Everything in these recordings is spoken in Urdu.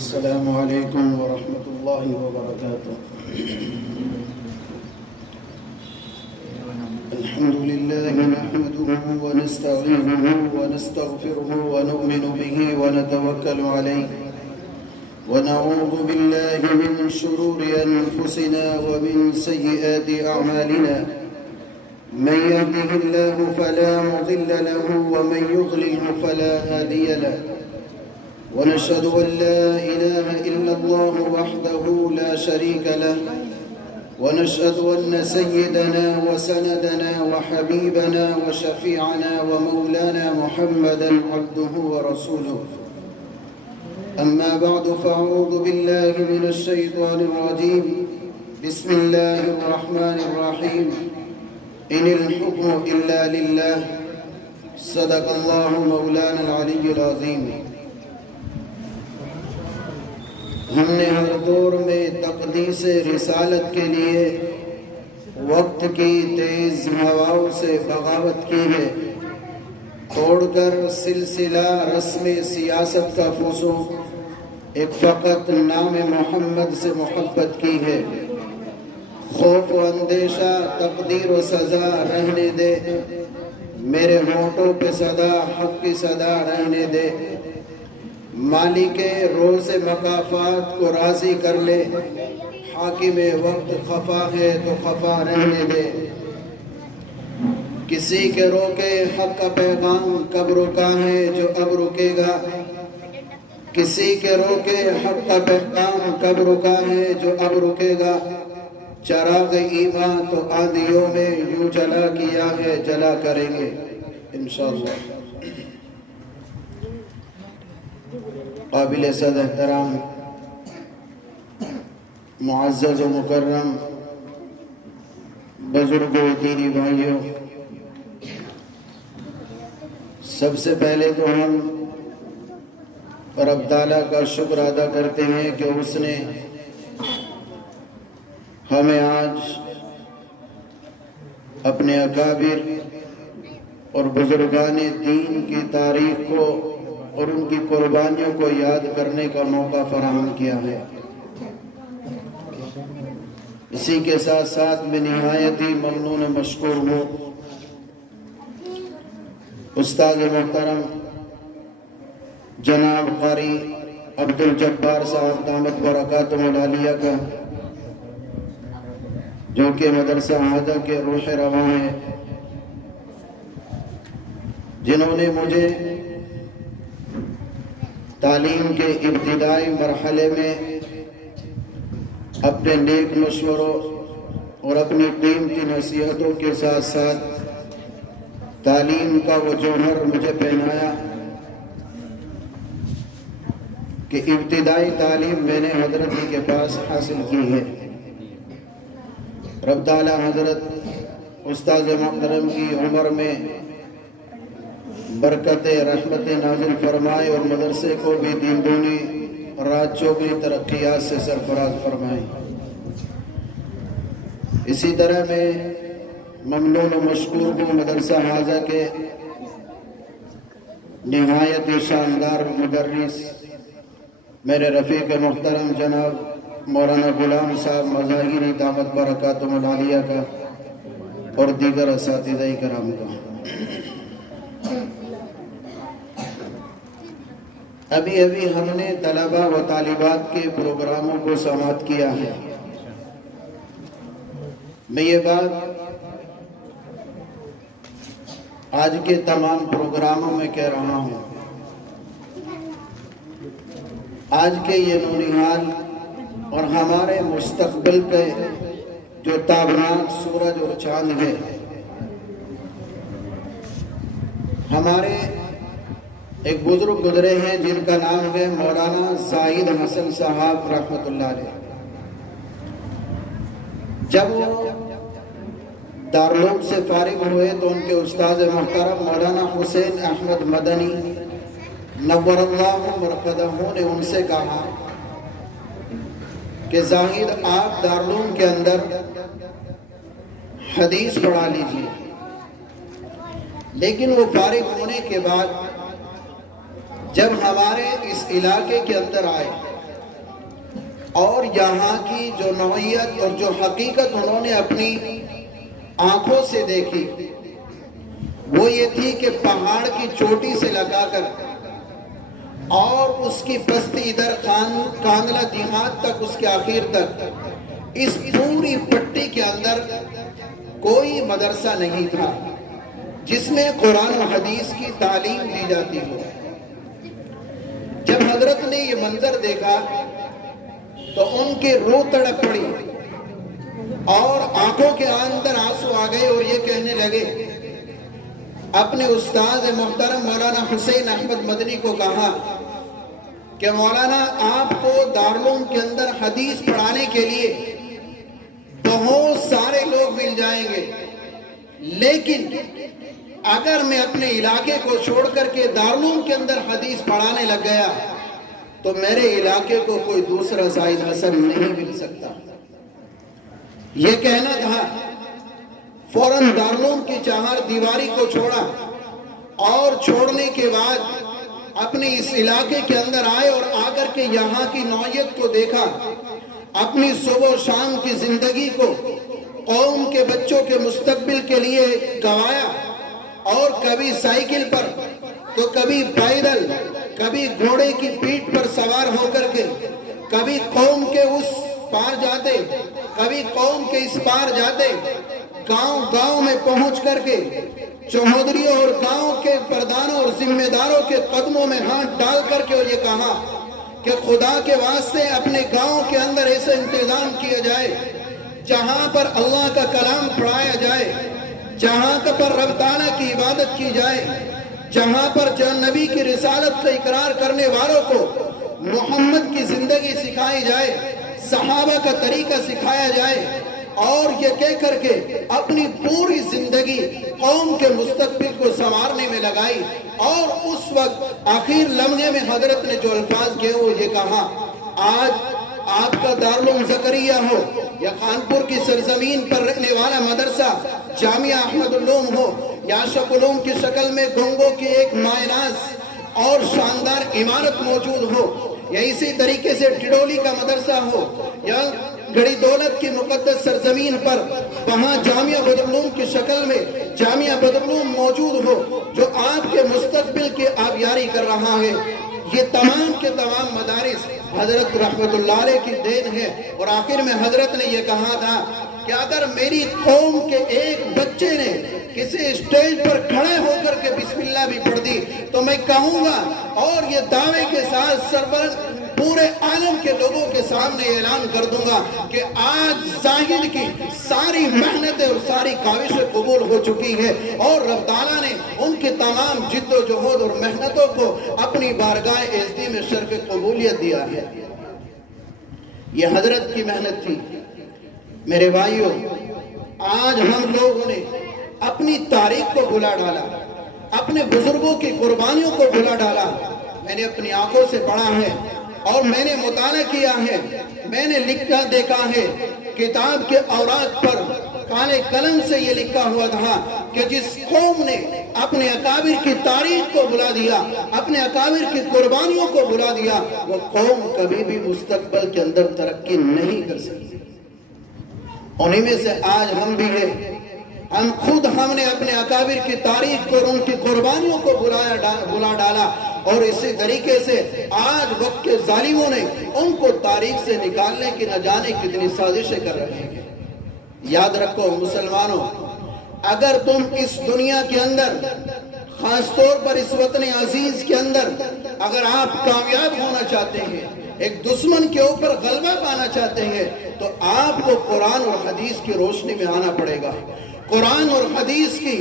السلام عليكم ورحمة الله وبركاته. الحمد لله نحمده ونستعينه ونستغفره ونؤمن به ونتوكل عليه ونعوذ بالله من شرور أنفسنا ومن سيئات أعمالنا. من يهده الله فلا مضل له ومن يضلله فلا هادي له. ونشهد أن لا إله إلا الله وحده لا شريك له. ونشهد أن سيدنا وسندنا وحبيبنا وشفيعنا ومولانا محمدا عبده ورسوله. أما بعد فأعوذ بالله من الشيطان الرجيم. بسم الله الرحمن الرحيم. إن الحكم إلا لله. صدق الله مولانا العلي العظيم. ہم نے ہر دور میں تقدیس رسالت کے لیے وقت کی تیز ہواؤں سے بغاوت کی ہے، توڑ کر سلسلہ رسم سیاست کا فسوق ایک فقط نام محمد سے محبت کی ہے۔ خوف و اندیشہ تقدیر و سزا رہنے دے، میرے ہونٹوں پہ صدا حق کی صدا رہنے دے۔ مالک روز مقافات کو راضی کر لے، حاکم وقت خفا ہے تو خفا رہنے دے۔ کسی کے روکے حق کا پیغام کب رکا ہے جو اب رکے گا، کسی کے روکے حق کا پیغام کب رکا ہے جو اب رکے گا۔ چراغ ایمان تو آندھیوں میں یوں جلا کیا ہے، جلا کریں گے انشاءاللہ۔ قابل صد احترام معزز و مکرم بزرگوں دینی بھائیوں، سب سے پہلے تو ہم رب تعالیٰ کا شکر ادا کرتے ہیں کہ اس نے ہمیں آج اپنے اکابر اور بزرگان دین کی تاریخ کو اور ان کی قربانیوں کو یاد کرنے کا موقع فراہم کیا ہے۔ اسی کے ساتھ ساتھ میں نہایت ہی ممنون مشکور ہوں استاد محترم جناب قاری عبدالجبار صاحب دامت برکاتہ العالیہ کا، جو کہ مدرسہ احدہ کے روح رواں ہیں، جنہوں نے مجھے تعلیم کے ابتدائی مرحلے میں اپنے نیک مشوروں اور اپنی قیمتی نصیحتوں کے ساتھ ساتھ تعلیم کا وہ جوہر مجھے پہنایا کہ ابتدائی تعلیم میں نے حضرت کے پاس حاصل کی ہے۔ رب تعالی حضرت استاد محترم کی عمر میں برکت رحمت نازل فرمائے اور مدرسے کو بھی دین دونی رات چوگنی ترقیات سے سرفراز فرمائے۔ اسی طرح میں ممنون و مشکور ہوں مدرسہ حاضہ کے نہایت شاندار مدرس میرے رفیق محترم جناب مولانا غلام صاحب مظاہری دامت برکاتہ العالیہ کا اور دیگر اساتذہ کرام کا۔ ابھی ہم نے طلبہ و طالبات کے پروگراموں کو سماعت کیا ہے۔ میں یہ بات آج کے تمام پروگراموں میں کہہ رہا ہوں، آج کے یہ نونہال اور ہمارے مستقبل کے جو تابناک سورج اور چاند ہے، ہمارے ایک بزرگ گزرے ہیں جن کا نام ہے مولانا زاہد حسن صاحب رحمۃ اللہ علیہ۔ جب وہ دارالعلوم سے فارغ ہوئے تو ان کے استاد محترم مولانا حسین احمد مدنی نور اللہ مرقدہ نے ان سے کہا کہ زاہد آپ دارالعلوم کے اندر حدیث پڑھا لیجیے، لیکن وہ فارغ ہونے کے بعد جب ہمارے اس علاقے کے اندر آئے اور یہاں کی جو نوعیت اور جو حقیقت انہوں نے اپنی آنکھوں سے دیکھی وہ یہ تھی کہ پہاڑ کی چوٹی سے لگا کر اور اس کی بستی ادھر کانگلا دیہات تک، اس کے آخر تک، اس پوری پٹی کے اندر کوئی مدرسہ نہیں تھا جس میں قرآن و حدیث کی تعلیم دی جاتی ہو۔ جب حضرت نے یہ منظر دیکھا تو ان کی روح تڑپ پڑی اور آنکھوں کے اندر آنسو آ گئے اور یہ کہنے لگے، اپنے استاد محترم مولانا حسین احمد مدنی کو کہا کہ مولانا آپ کو دارالعلوم کے اندر حدیث پڑھانے کے لیے بہت سارے لوگ مل جائیں گے، لیکن اگر میں اپنے علاقے کو چھوڑ کر کے دارالعلوم کے اندر حدیث پڑھانے لگ گیا تو میرے علاقے کو کوئی دوسرا زاہد حسن نہیں مل سکتا۔ یہ کہنا تھا، فوراً دارالعلوم کی چہار دیواری کو چھوڑا اور چھوڑنے کے بعد اپنے اس علاقے کے اندر آئے اور آ کر کے یہاں کی نوعیت کو دیکھا، اپنی صبح و شام کی زندگی کو قوم کے بچوں کے مستقبل کے لیے گوایا، اور کبھی سائیکل پر تو کبھی پیدل، کبھی گھوڑے کی پیٹھ پر سوار ہو کر کے، کبھی قوم کے اس پار جاتے، کبھی قوم کے اس پار جاتے، گاؤں گاؤں میں پہنچ کر کے چوہدریوں اور گاؤں کے پردانوں اور ذمہ داروں کے قدموں میں ہاتھ ڈال کر کے اور یہ کہا کہ خدا کے واسطے اپنے گاؤں کے اندر ایسا انتظام کیا جائے جہاں پر اللہ کا کلام پڑھایا جائے، جہاں پر رب تعالیٰ کی عبادت کی جائے، جہاں پر نبی کی رسالت کا اقرار کرنے والوں کو محمد کی زندگی سکھائی جائے، صحابہ کا طریقہ سکھایا جائے، اور یہ کہہ کر کے اپنی پوری زندگی قوم کے مستقبل کو سنوارنے میں لگائی۔ اور اس وقت آخر لمحے میں حضرت نے جو الفاظ کہے وہ یہ کہا، آج آپ کا دارالعلوم زکریا ہو یا خانپور کی سرزمین پر رہنے والا مدرسہ جامعہ احمد العلوم ہو یا اشرف العلوم کی شکل میں گنگوں کی ایک مائناز اور شاندار عمارت موجود ہو، یا اسی طریقے سے ٹڈولی کا مدرسہ ہو یا گڑی دولت کی مقدس سرزمین پر وہاں جامعہ بدرالعلوم کی شکل میں جامعہ بدرالعلوم موجود ہو جو آپ کے مستقبل کی آبیاری کر رہا ہے، یہ تمام کے تمام مدارس حضرت رحمت اللہ علیہ کی دین ہے۔ اور آخر میں حضرت نے یہ کہا تھا کہ اگر میری قوم کے ایک بچے نے کسی اسٹیج پر کھڑے ہو کر کے بسم اللہ بھی پڑھ دی تو میں کہوں گا اور یہ دعوے کے ساتھ پورے عالم کے لوگوں کے سامنے اعلان کر دوں گا کہ آج زاہد کی ساری محنتیں اور ساری کاوشیں قبول ہو چکی ہے، اور رب تعالیٰ نے ان کی تمام جد و جہد اور محنتوں کو اپنی بارگاہ عزتی میں شرف قبولیت دیا ہے۔ یہ حضرت کی محنت تھی۔ میرے بھائیوں، آج ہم لوگوں نے اپنی تاریخ کو بھلا ڈالا، اپنے بزرگوں کی قربانیوں کو بھلا ڈالا۔ میں نے اپنی آنکھوں سے پڑھا ہے اور میں نے مطالعہ کیا ہے، میں نے لکھا دیکھا ہے، کتاب کے اوراق پر کالے قلم سے یہ لکھا ہوا تھا کہ جس قوم نے اپنے اکابر کی تاریخ کو بھلا دیا، اپنے اکابر کی قربانیوں کو بھلا دیا، وہ قوم کبھی بھی مستقبل کے اندر ترقی نہیں کر سکتی۔ انہی میں سے آج ہم بھی ہیں۔ ہم نے اپنے اکابر کی تاریخ کو اور ان کی قربانیوں کو بھلا ڈالا، اور اسی طریقے سے آج وقت کے ظالموں نے ان کو تاریخ سے نکالنے کی نہ جانے کتنی سازشیں کر رہے ہیں۔ یاد رکھو مسلمانوں، اگر تم اس دنیا کے اندر، خاص طور پر اس وطن عزیز کے اندر اگر آپ کامیاب ہونا چاہتے ہیں، ایک دشمن کے اوپر غلبہ پانا چاہتے ہیں، تو آپ کو قرآن اور حدیث کی روشنی میں آنا پڑے گا۔ قرآن اور حدیث کی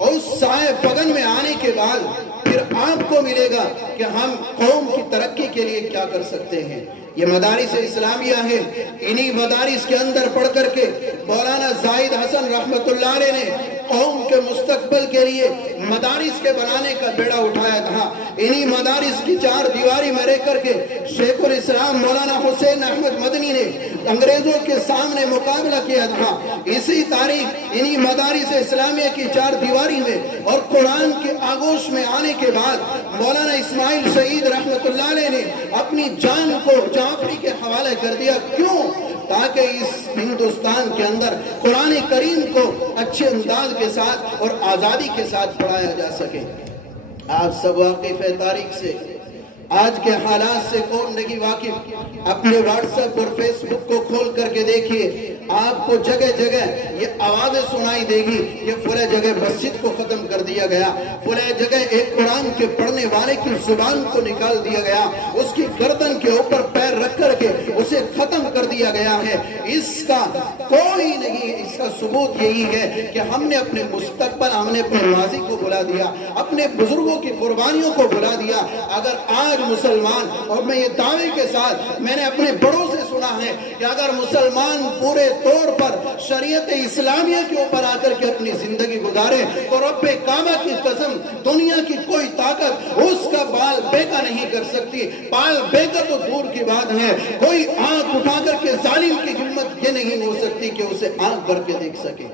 اس سائے فگن میں آنے کے بعد پھر آپ کو ملے گا کہ ہم قوم کی ترقی کے لیے کیا کر سکتے ہیں۔ یہ مدارس اسلامیہ ہے، انہی مدارس کے اندر پڑھ کر کے مولانا زاہد حسن رحمت اللہ علیہ نے قوم کے مستقبل کے لیے مدارس کے بنانے کا بیڑا اٹھایا تھا۔ انہی مدارس کی چار دیواری میں رہ کر کے شیخ الاسلام مولانا حسین احمد مدنی نے انگریزوں کے سامنے مقابلہ کیا تھا۔ اسی تاریخ انہی مدارس اسلامیہ کی چار دیواری میں اور قرآن کے آغوش میں آنے کے بعد مولانا اسماعیل شہید رحمت اللہ علیہ نے اپنی جان کو جعفری کے حوالے کر دیا۔ کیوں؟ تاکہ اس ہندوستان کے اندر قرآن کریم کو اچھے انداز کے ساتھ اور آزادی کے ساتھ پڑھایا جا سکے۔ آپ سب واقف ہے تاریخ سے، آج کے حالات سے کون نہیں واقف؟ اپنے واٹس ایپ اور فیس بک کو کھول کر کے دیکھیے، آپ کو جگہ جگہ یہ آوازیں سنائی دے گی کہ فلاں جگہ مسجد کو ختم کر دیا گیا، فلاں جگہ ایک قرآن کے پڑھنے والے کی زبان کو نکال دیا گیا، اس کی گردن کے اوپر پیر رکھ کر کے اسے ختم کر دیا گیا ہے۔ اس کا کوئی نہیں، اس کا ثبوت یہی ہے کہ ہم نے اپنے مستقبل، ہم نے اپنے ماضی کو بھلا دیا، اپنے بزرگوں کی قربانیوں کو بھلا دیا۔ اگر آج مسلمان، اور میں یہ دعوے کے ساتھ میں نے اپنے بڑوں سے سنا ہے کہ اگر مسلمان پورے طور پر شریعت اسلامیہ کے اوپر آ کر کے اپنی زندگی گزارے تو رب کعبہ کی قسم دنیا کی کوئی طاقت اس کا بال بیکا نہیں کر سکتی۔ بال بیکا تو دور کی بات ہے، کوئی آنکھ اٹھا کر کے ظالم کی ہمت یہ نہیں ہو سکتی کہ اسے آنکھ بھر کے دیکھ سکے۔